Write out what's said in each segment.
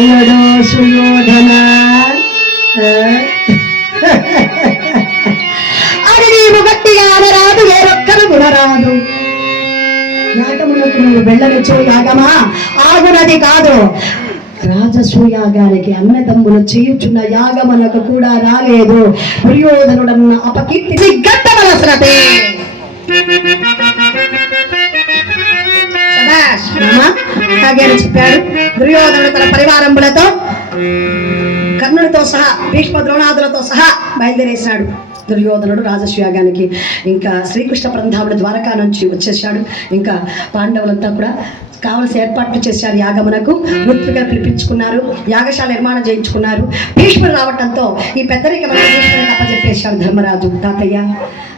అల్లడో సుయోధన. అది నీవు గట్టిగా అనరాదు వేరొక్కరు వినరాదు యాగమునకు నువ్వు యాగమా ఆగునది కాదు. రాజసూయాగానికి అన్నదమ్ములు చేయుచున్న యాగమునకు కూడా రాలేదు. దుర్యోధనుడన్న అపకీర్తిని గట్టవలసినదే. చెప్పాడు దుర్యోధను తన పరివారంబులతో కర్ణుడితో సహా భీష్మ ద్రోణాదులతో సహా బయలుదేరేశాడు. దుర్యోధనుడు రాజశ్యాగానికి ఇంకా శ్రీకృష్ణ పరంధాముడు ద్వారకా నుంచి వచ్చేసాడు ఇంకా పాండవులంతా కూడా కావలసిన ఏర్పాట్లు చేశారు యాగమునకు. ఋత్వికలు పిలిపించుకున్నారు. యాగశాల నిర్మాణం చేయించుకున్నారు. భీష్ముడు రావటంతో ఈ పెద్దరికమైన భీష్ముడికి అప్పచెప్పేశాడు ధర్మరాజు. తాతయ్య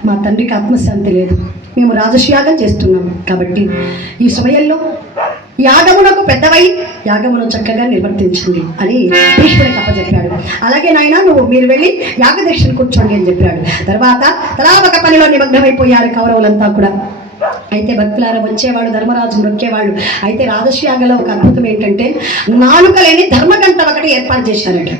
మా తండ్రికి ఆత్మశాంతి లేదు. మేము రాజశ్యాగం చేస్తున్నాం. కాబట్టి ఈ సమయంలో యాగమునకు పెద్దవై యాగమును చక్కగా నిర్వర్తించింది అని భీష్ముడికి అప్పచెప్పాడు. అలాగే నాయన నువ్వు మీరు వెళ్ళి యాగదీక్షను కూర్చోండి అని చెప్పాడు. తర్వాత తలా ఒక పనిలో నిమగ్నమైపోయారు కౌరవులంతా కూడా. అయితే భక్తులారా వచ్చేవాడు ధర్మరాజు నొక్కేవాడు అయితే రాజశ్యాగలో ఒక అద్భుతం ఏంటంటే నాలుక లేని ధర్మగంట ఒకటి ఏర్పాటు చేశారట.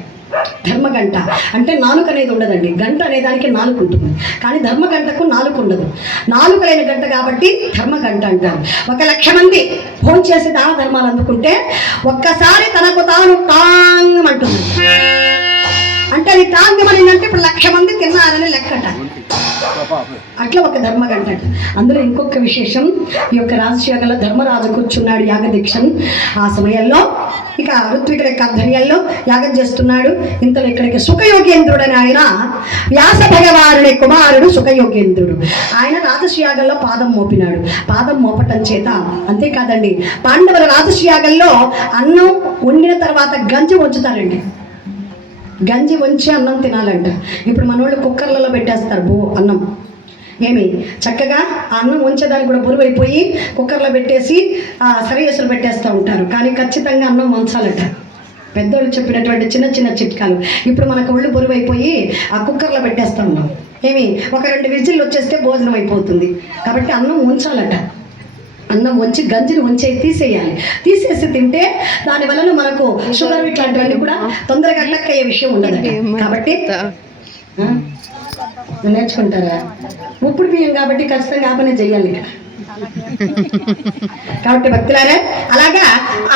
ధర్మగంట అంటే నాలుక అనేది ఉండదండి. గంట అనే దానికి నాలుగు ఉంటుంది. కానీ ధర్మగంటకు నాలుగు ఉండదు. నాలుక లేని గంట కాబట్టి ధర్మగంట అంటారు. ఒక లక్ష మంది ఫోన్ చేసి దాన ధర్మాలు అందుకుంటే ఒక్కసారి తనకు తాను టాంగ్ అంటుంది అంటే అది టాంగ్ పడిందంటే ఇప్పుడు లక్ష మంది తిన్నారని లెక్కట. అట్లా ఒక ధర్మగంట అందులో ఇంకొక విశేషం ఈ యొక్క రాజశేఖరలో ధర్మరాజు కూర్చున్నాడు యాగదీక్షను. ఆ సమయంలో ఇక ఋత్వికుల యొక్క ఆధ్వర్యంలో యాగం చేస్తున్నాడు. ఇంతలో ఇక్కడికి సుఖయోగేంద్రుడు అని ఆయన వ్యాస భగవానుడి కుమారుడు సుఖయోగేంద్రుడు. ఆయన రాజశ్యాగంలో పాదం మోపినాడు. పాదం మోపటం చేత అంతేకాదండి పాండవుల రాజశ్యాగంలో అన్నం వండిన తర్వాత గంజి ఉంచుతారండి గంజి వంచి అన్నం తినాలంట. ఇప్పుడు మన వాళ్ళు కుక్కర్లలో పెట్టేస్తారు బో అన్నం. ఏమి? చక్కగా ఆ అన్నం ఉంచేదానికి కూడా బరువు అయిపోయి కుక్కర్లో పెట్టేసి ఆ సరియేసులు పెట్టేస్తూ ఉంటారు. కానీ ఖచ్చితంగా అన్నం వంచాలట. పెద్దోళ్ళు చెప్పినటువంటి చిన్న చిన్న చిట్కాలు. ఇప్పుడు మనకు ఒళ్ళు బరువు అయిపోయి ఆ కుక్కర్లో పెట్టేస్తా ఉన్నాం. ఏమి? ఒక రెండు విజిల్లు వచ్చేస్తే భోజనం అయిపోతుంది. కాబట్టి అన్నం ఉంచాలట. అన్నం వంచి గంజిని వంచి తీసేయాలి. తీసేసి తింటే దాని వలన మనకు షుగర్ ఇట్లాంటివన్నీ కూడా తొందరగా అటాక్ అయ్యే విషయం ఉండదు కాబట్టి? నేర్చుకుంటారా ఉప్పుడు బియ్యం కాబట్టి ఖచ్చితంగా ఆ పనే చెయ్యాలి ఇక. కాబట్టి భక్తులారా అలాగా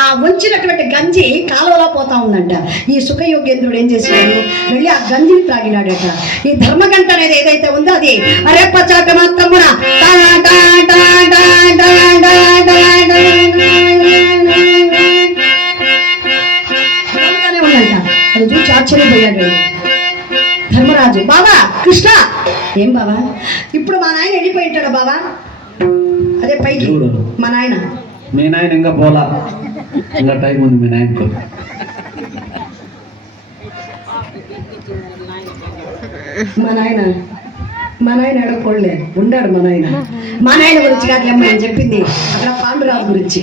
ఆ వంచినటువంటి గంజి కాలువలో పోతా ఉందంట. ఈ సుఖయోగేంద్రుడు ఏం చేశాడు? వెళ్ళి ఆ గంజిని త్రాగినాడట. ఈ ధర్మగంట అనేది ఏదైతే ఉందో అది అరే పచాట మాత్రమున ఆశ్చర్యపోయాడు ధర్మరాజు. బావా కృష్ణ. ఏం బావా? ఇప్పుడు మా నాయన వెళ్ళిపోయి ఉంటాడు బావా? అదే పైకి. చూడు. మా నాయన. మీ నాయన ఇంకా పోలా? ఇంకా టైం ఉంది మీ నాయనకు. మా నాయన. మా నాయన ఎడపోలే ఉండాడు మా నాయన. మా నాయన గురించి కాదు అమ్మ నేను చెప్పింది. అక్కడ పాండురాజు గురించి.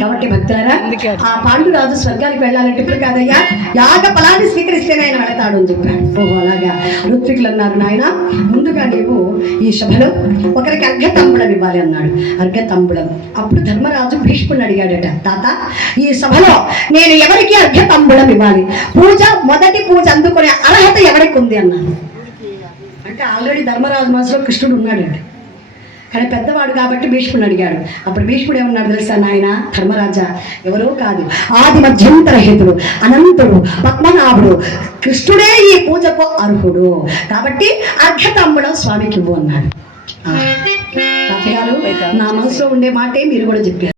కాబట్టి భక్తులారా ఆ పాండురాజు స్వర్గానికి వెళ్ళాలంటే ఇప్పుడు కాదయ్యా యాగ ఫలాన్ని స్వీకరిస్తేనే ఆయన వెళతాడు అని చెప్పాడు. ఓహో అలాగా. ఋత్వికులు అన్నారు నాయన ముందుగా నీవు ఈ సభలో ఒకరికి అర్ఘతంబుళం ఇవ్వాలి అన్నాడు. అర్ఘతంబుళం అప్పుడు ధర్మరాజు భీష్ముడిని అడిగాడట తాత ఈ సభలో నేను ఎవరికి అర్ఘతంబుళం ఇవ్వాలి? పూజ మొదటి పూజ అందుకునే అర్హత ఎవరికి ఉంది? అన్నాడు. అంటే ఆల్రెడీ ధర్మరాజు మనసులో కృష్ణుడు ఉన్నాడండి కానీ పెద్దవాడు కాబట్టి భీష్ముడు అడిగాడు. అప్పుడు భీష్ముడు ఏమన్నాడు తెలుసా నాయన ధర్మరాజా ఎవరో కాదు ఆది మధ్యంతర హేతుడు అనంతుడు పద్మనాభుడు కృష్ణుడే ఈ పూజకు అర్హుడు. కాబట్టి అర్ఘతంబుడం స్వామికి ఇవ్వు అన్నాడు. నా మనసులో ఉండే మాటే మీరు కూడా చెప్పారు.